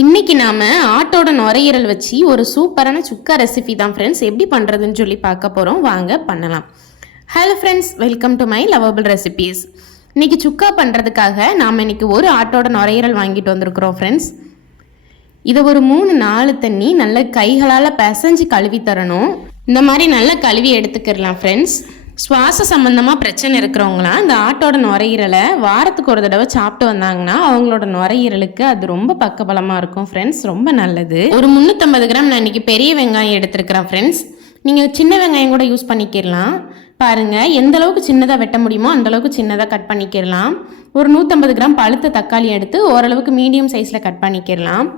இன்றைக்கி நாம் ஆட்டோட நுரையீரல் வச்சு ஒரு சூப்பரான சுக்கா ரெசிபி தான் ஃப்ரெண்ட்ஸ். எப்படி பண்ணுறதுன்னு சொல்லி பார்க்க போகிறோம், வாங்க பண்ணலாம். Hello friends, welcome to my lovable recipes. இன்றைக்கி சுக்கா பண்ணுறதுக்காக நாம் இன்றைக்கி ஒரு ஆட்டோட நுரையீரல் வாங்கிட்டு வந்திருக்கிறோம் ஃப்ரெண்ட்ஸ். இதை ஒரு 3-4 தண்ணி நல்ல கைகளால் பிசைஞ்சு கழுவி தரணும். இந்த மாதிரி நல்லா கழுவி எடுத்துக்கிடலாம் ஃப்ரெண்ட்ஸ். சுவாச சம்மந்தமாக பிரச்சனை இருக்கிறவங்களாம் இந்த ஆட்டோட நுரையீரலை வாரத்துக்கு ஒரு தடவை சாப்பிட்டு வந்தாங்கன்னா அவங்களோட நுரையீரலுக்கு அது ரொம்ப பக்கபலமாக இருக்கும் ஃப்ரெண்ட்ஸ், ரொம்ப நல்லது. ஒரு 350 கிராம் நான் இன்றைக்கி பெரிய வெங்காயம் எடுத்துருக்கிறேன் ஃப்ரெண்ட்ஸ். நீங்கள் சின்ன வெங்காயம் கூட யூஸ் பண்ணிக்கிடலாம். பாருங்கள், எந்த அளவுக்கு சின்னதாக வெட்ட முடியுமோ அந்தளவுக்கு சின்னதாக கட் பண்ணிக்கிடலாம். ஒரு 150 கிராம் பழுத்த தக்காளி எடுத்து ஓரளவுக்கு மீடியம் சைஸில் கட் பண்ணிக்கிடலாம்.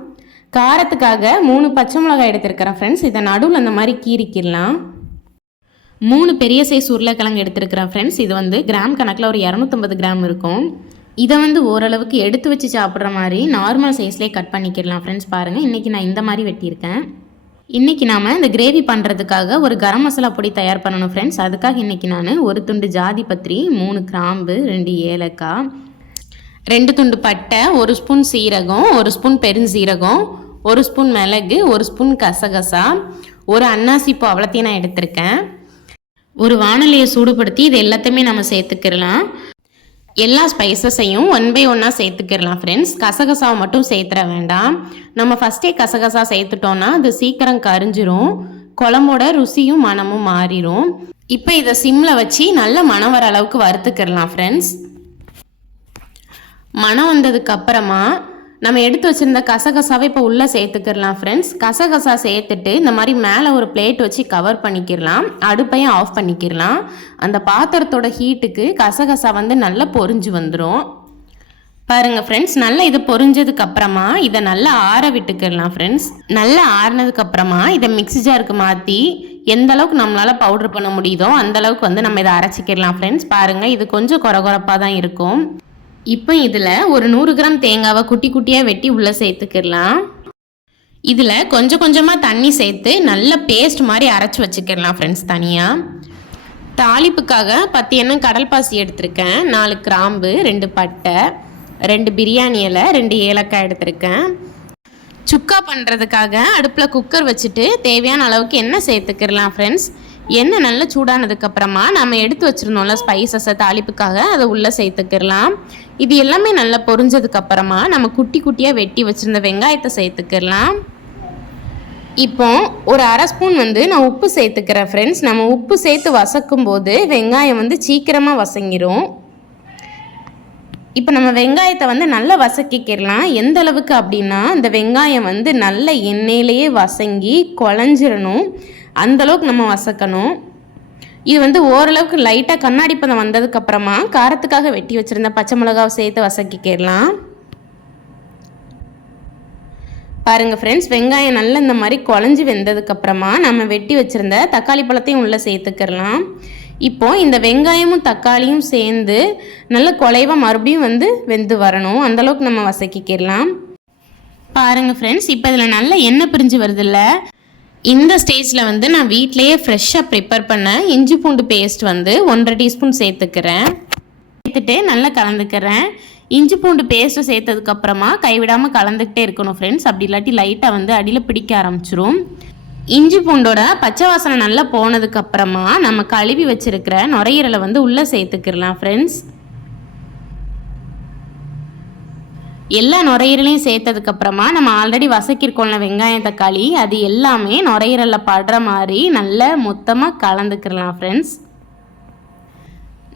காரத்துக்காக 3 பச்சை மிளகாய் எடுத்துருக்கிறேன் ஃப்ரெண்ட்ஸ். இதை நடுவில் அந்த மாதிரி கீறிக்கிடலாம். 3 பெரிய சைஸ் உருளைக்கிழங்கு எடுத்துருக்கிறேன் ஃப்ரெண்ட்ஸ். இது கிராம் கணக்கில் ஒரு 250 கிராம் இருக்கும். இதை ஓரளவுக்கு எடுத்து வச்சு சாப்பிட்ற மாதிரி நார்மல் சைஸ்லேயே கட் பண்ணிக்கிடலாம் ஃப்ரெண்ட்ஸ். பாருங்கள், இன்றைக்கி நான் இந்த மாதிரி வெட்டியிருக்கேன். இன்றைக்கி நாம் இந்த கிரேவி பண்ணுறதுக்காக ஒரு கரம் மசாலா பொடி தயார் பண்ணணும் ஃப்ரெண்ட்ஸ். அதுக்காக இன்றைக்கி நான் ஒரு துண்டு ஜாதி பத்திரி, 3 கிராம்பு, 2 ஏலக்காய், 2 துண்டு பட்டை, 1 ஸ்பூன் சீரகம், 1 ஸ்பூன் பெருஞ்சீரகம், 1 ஸ்பூன் மிளகு, 1 ஸ்பூன் கசகசா, ஒரு அன்னாசிப்பூ அவ்வளோத்தையும் நான் எடுத்திருக்கேன். ஒரு வானலியை சூடுபடுத்தி இது எல்லாத்தையுமே நம்ம சேர்த்துக்கிடலாம். எல்லா ஸ்பைசஸையும் 1 by 1 சேர்த்துக்கிடலாம் ஃப்ரெண்ட்ஸ். கசகசாவை மட்டும் சேர்த்துட வேண்டாம். நம்ம ஃபஸ்ட்டே கசகசா சேர்த்துட்டோன்னா அது சீக்கிரம் கரிஞ்சிரும், குழம்போட ருசியும் மனமும் மாறிடும். இப்போ இதை சிம்மில் வச்சு நல்ல மனம் வர அளவுக்கு வறுத்துக்கிடலாம் ஃப்ரெண்ட்ஸ். மனம் வந்ததுக்கு அப்புறமா நம்ம எடுத்து வச்சுருந்த கசகசாவை இப்போ உள்ளே சேர்த்துக்கிடலாம் ஃப்ரெண்ட்ஸ். கசகசா சேர்த்துட்டு இந்த மாதிரி மேலே ஒரு பிளேட் வச்சு கவர் பண்ணிக்கிடலாம். அடுப்பையும் ஆஃப் பண்ணிக்கிடலாம். அந்த பாத்திரத்தோட ஹீட்டுக்கு கசகசா நல்லா பொரிஞ்சு வந்துடும். பாருங்கள் ஃப்ரெண்ட்ஸ், நல்லா இது பொரிஞ்சதுக்கு அப்புறமா இதை நல்லா ஆற விட்டுக்கிடலாம் ஃப்ரெண்ட்ஸ். நல்லா ஆறினதுக்கு அப்புறமா இதை மிக்ஸி ஜாருக்கு மாற்றி எந்த அளவுக்கு நம்மளால் பவுடர் பண்ண முடியுதோ அந்த அளவுக்கு நம்ம இதை அரைச்சிக்கிடலாம் ஃப்ரெண்ட்ஸ். பாருங்கள், இது கொஞ்சம் கொரகொரப்பாக தான் இருக்கும். இப்போ இதில் ஒரு 100 கிராம் தேங்காவை குட்டி குட்டியாக வெட்டி உள்ளே சேர்த்துக்கிடலாம். இதில் கொஞ்சம் கொஞ்சமாக தண்ணி சேர்த்து நல்ல பேஸ்ட் மாதிரி அரைச்சி வச்சுக்கிடலாம் ஃப்ரெண்ட்ஸ். தனியாக தாளிப்புக்காக 10 எண்ணெய் கடல் பாசி எடுத்திருக்கேன், 4 கிராம்பு, 2 பட்டை, 2 பிரியாணி இலை, 2 ஏலக்காய் எடுத்திருக்கேன். சுக்கா பண்ணுறதுக்காக அடுப்பில் குக்கர் வச்சுட்டு தேவையான அளவுக்கு எண்ணெய் சேர்த்துக்கிடலாம் ஃப்ரெண்ட்ஸ். எண்ணெய் நல்லா சூடானதுக்கப்புறமா நம்ம எடுத்து வச்சுருந்தோம்ல ஸ்பைசஸை தாளிப்புக்காக அதை உள்ளே சேர்த்துக்கிடலாம். இது எல்லாமே நல்லா பொரிஞ்சதுக்கப்புறமா நம்ம குட்டி குட்டியாக வெட்டி வச்சுருந்த வெங்காயத்தை சேர்த்துக்கிடலாம். இப்போ ஒரு அரை ஸ்பூன் நான் உப்பு சேர்த்துக்கிறேன் ஃப்ரெண்ட்ஸ். நம்ம உப்பு சேர்த்து வசக்கும் போது வெங்காயம் சீக்கிரமாக வசங்கிரும். இப்போ நம்ம வெங்காயத்தை நல்லா வசக்கிக்கிடலாம். எந்த அளவுக்கு அப்படின்னா இந்த வெங்காயம் நல்ல எண்ணெயிலேயே வசங்கி குழஞ்சிடணும், அந்தளவுக்கு நம்ம வசக்கணும். இது ஓரளவுக்கு லைட்டாக கண்ணாடி பதம் வந்ததுக்கப்புறமா காரத்துக்காக வெட்டி வச்சுருந்த பச்சை மிளகாவை சேர்த்து வசக்கிக்கிடலாம். பாருங்கள் ஃப்ரெண்ட்ஸ், வெங்காயம் நல்லா இந்த மாதிரி குழஞ்சி வெந்ததுக்கப்புறமா நம்ம வெட்டி வச்சுருந்த தக்காளி பழத்தையும் உள்ளே சேர்த்துக்கிடலாம். இப்போது இந்த வெங்காயமும் தக்காளியும் சேர்ந்து நல்ல குலைவாக மறுபடியும் வெந்து வரணும், அந்தளவுக்கு நம்ம வசக்கிக்கிடலாம். பாருங்கள் ஃப்ரெண்ட்ஸ், இப்போ இதில் நல்ல எண்ணெய் பிரிஞ்சு வருதில்ல, இந்த ஸ்டேஜில் நான் வீட்டிலையே ஃப்ரெஷ்ஷாக ப்ரிப்பேர் பண்ண இஞ்சி பூண்டு பேஸ்ட் 1.5 டீஸ்பூன் சேர்த்துக்கிறேன். சேர்த்துட்டு நல்லா கலந்துக்கிறேன். இஞ்சி பூண்டு பேஸ்ட்டை சேர்த்ததுக்கப்புறமா கைவிடாமல் கலந்துக்கிட்டே இருக்கணும் ஃப்ரெண்ட்ஸ். அப்படி இல்லாட்டி லைட்டாக அடியில் பிடிக்க ஆரம்பிச்சிரும். இஞ்சி பூண்டோட பச்சை வாசனை நல்லா போனதுக்கப்புறமா நம்ம கழுவி வச்சுருக்கிற நுரையீரலை உள்ளே சேர்த்துக்கிடலாம் ஃப்ரெண்ட்ஸ். எல்லா நுரையீரலையும் சேர்த்ததுக்கப்புறமா நம்ம ஆல்ரெடி வசக்கிருக்கோம்ல வெங்காயம் தக்காளி, அது எல்லாமே நுரையீரலில் படுற மாதிரி நல்லா மொத்தமாக கலந்துக்கிடலாம் ஃப்ரெண்ட்ஸ்.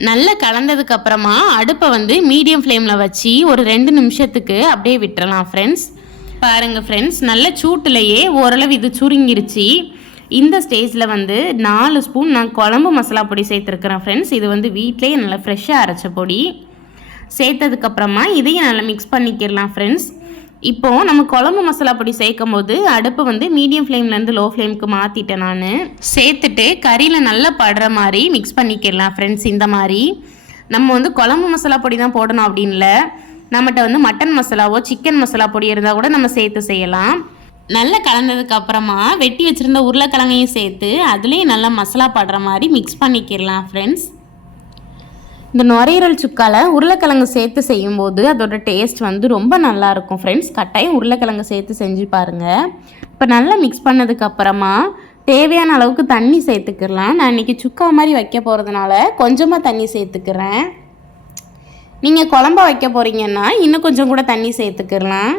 நல்லா கலந்ததுக்கப்புறமா அடுப்பை மீடியம் ஃப்ளேமில் வச்சு ஒரு 2 நிமிஷத்துக்கு அப்படியே விட்டுறலாம் ஃப்ரெண்ட்ஸ். பாருங்கள் ஃப்ரெண்ட்ஸ், நல்ல சூட்டிலையே ஓரளவு இது சுருங்கிருச்சு. இந்த ஸ்டேஜில் 4 ஸ்பூன் நான் குழம்பு மசாலா பொடி சேர்த்துருக்கிறேன் ஃப்ரெண்ட்ஸ். இது வீட்டிலேயே நல்லா ஃப்ரெஷ்ஷாக அரைச்ச பொடி சேர்த்ததுக்கப்புறமா இதையும் நல்லா மிக்ஸ் பண்ணிக்கிடலாம் ஃப்ரெண்ட்ஸ். இப்போது நம்ம குழம்பு மசாலா பொடி சேர்க்கும் போது அடுப்பு மீடியம் ஃப்ளேம்லேருந்து லோ ஃப்ளேமுக்கு மாற்றிட்டேன் நான். சேர்த்துட்டு கறியில் நல்லா படுற மாதிரி மிக்ஸ் பண்ணிக்கிடலாம் ஃப்ரெண்ட்ஸ். இந்த மாதிரி நம்ம குழம்பு மசாலா பொடி தான் போடணும் அப்படின்ல, நம்மகிட்ட மட்டன் மசாலாவோ சிக்கன் மசாலா பொடி இருந்தால் கூட நம்ம சேர்த்து செய்யலாம். நல்லா கலந்ததுக்கப்புறமா வெட்டி வச்சுருந்த உருளைக்கிழங்கையும் சேர்த்து அதுலேயும் நல்லா மசாலா படுற மாதிரி மிக்ஸ் பண்ணிக்கிடலாம் ஃப்ரெண்ட்ஸ். இந்த நுரையீரல் சுக்கால உருளைக்கிழங்கு சேர்த்து செய்யும்போது அதோட டேஸ்ட் வந்து ரொம்ப நல்லாயிருக்கும் ஃப்ரெண்ட்ஸ். கட்டாயம் உருளைக்கிழங்கு சேர்த்து செஞ்சு பாருங்கள். இப்போ நல்லா மிக்ஸ் பண்ணதுக்கப்புறமா தேவையான அளவுக்கு தண்ணி சேர்த்துக்கலாம். நான் இன்றைக்கி சுக்கா மாதிரி வைக்க போகிறதுனால கொஞ்சமாக தண்ணி சேர்த்துக்கிறேன். நீங்கள் குழம்பா வைக்க போகிறீங்கன்னா இன்னும் கொஞ்சம் கூட தண்ணி சேர்த்துக்கலாம்.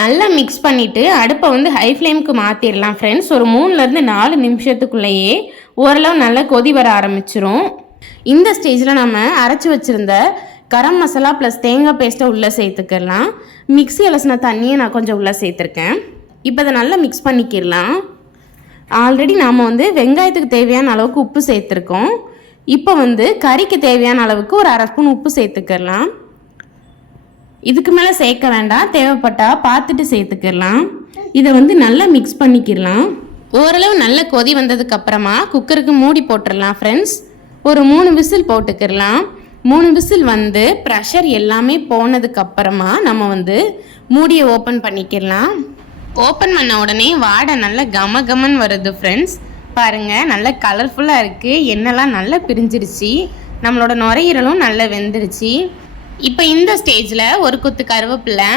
நல்லா மிக்ஸ் பண்ணிவிட்டு அடுப்பை வந்து ஹை ஃப்ளேமுக்கு மாற்றிடலாம் ஃப்ரெண்ட்ஸ். ஒரு 3லேருந்து 4 நிமிஷத்துக்குள்ளேயே ஓரளவு நல்லா கொதி வர ஆரம்பிச்சிரும். இந்த ஸ்டேஜில் நம்ம அரைச்சி வச்சுருந்த கரம் மசாலா ப்ளஸ் தேங்காய் பேஸ்ட்டை உள்ளே சேர்த்துக்கலாம். மிக்ஸி அலசின தண்ணியை நான் கொஞ்சம் உள்ளே சேர்த்துருக்கேன். இப்போ அதை நல்லா மிக்ஸ் பண்ணிக்கிடலாம். ஆல்ரெடி நாம் வந்து வெங்காயத்துக்கு தேவையான அளவுக்கு உப்பு சேர்த்துருக்கோம். இப்போ வந்து கறிக்கு தேவையான அளவுக்கு ஒரு 1/2 ஸ்பூன் உப்பு சேர்த்துக்கலாம். இதுக்கு மேலே சேர்க்க வேண்டாம், தேவைப்பட்டால் பார்த்துட்டு சேர்த்துக்கலாம். இதை வந்து நல்லா மிக்ஸ் பண்ணிக்கிடலாம். ஓரளவு நல்ல கொதி வந்ததுக்கப்புறமா குக்கருக்கு மூடி போட்டுடலாம் ஃப்ரெண்ட்ஸ். ஒரு 3 விசில் போட்டுக்கிடலாம். 3 விசில் வந்து ப்ரெஷர் எல்லாமே போனதுக்கப்புறமா நம்ம வந்து மூடியை ஓப்பன் பண்ணிக்கிடலாம். ஓப்பன் பண்ண உடனே வாடை நல்லா கமன்னு வருது ஃப்ரெண்ட்ஸ். பாருங்கள், நல்ல கலர்ஃபுல்லாக இருக்குது. எண்ணெய்லாம் நல்லா பிரிஞ்சிருச்சு. நம்மளோட நுரையீரலும் நல்லா வெந்துருச்சு. இப்போ இந்த ஸ்டேஜில் ஒரு கொத்து கருவேப்பிலை,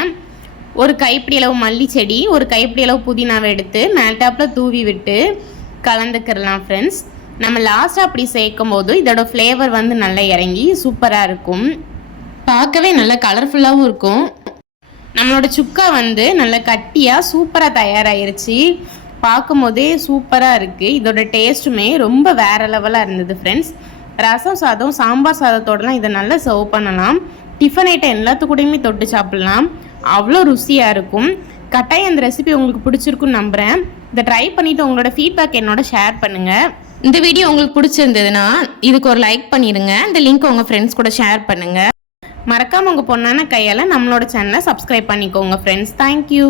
ஒரு கைப்பிடி அளவு மல்லி செடி, ஒரு கைப்பிடி அளவு புதினாவை எடுத்து மேல்டாப்பில் தூவி விட்டு கலந்துக்கிடலாம் ஃப்ரெண்ட்ஸ். நம்ம லாஸ்ட்டாக அப்படி சேர்க்கும் போது இதோட ஃப்ளேவர் வந்து நல்லா இறங்கி சூப்பராக இருக்கும். பார்க்கவே நல்லா கலர்ஃபுல்லாகவும் இருக்கும். நம்மளோட சுக்கா வந்து நல்லா கட்டியாக சூப்பராக தயாராகிருச்சு. பார்க்கும் போதே சூப்பராக இருக்குது. இதோட டேஸ்ட்டுமே ரொம்ப வேறு லெவலாக இருந்தது ஃப்ரெண்ட்ஸ். ரசம் சாதம், சாம்பார் சாதத்தோடலாம் இதை நல்லா சர்வ் பண்ணலாம். டிஃபன் ஐட்டம் எல்லாத்துக்கூடையுமே தொட்டு சாப்பிட்லாம். அவ்வளோ ருசியாக இருக்கும். கட்டாயம் இந்த ரெசிபி உங்களுக்கு பிடிச்சிருக்குன்னு நம்புகிறேன். இதை ட்ரை பண்ணிவிட்டு உங்களோட ஃபீட்பேக் என்னோட ஷேர் பண்ணுங்கள். இந்த வீடியோ உங்களுக்கு பிடிச்சிருந்ததுன்னா இதுக்கு ஒரு லைக் பண்ணிடுங்க. இந்த லிங்க் உங்கள் ஃப்ரெண்ட்ஸ் கூட ஷேர் பண்ணுங்கள். மறக்காமல் உங்கள் பொண்ணான கையால் நம்மளோட சேனலை சப்ஸ்கிரைப் பண்ணிக்கோங்க ஃப்ரெண்ட்ஸ். தேங்க்யூ.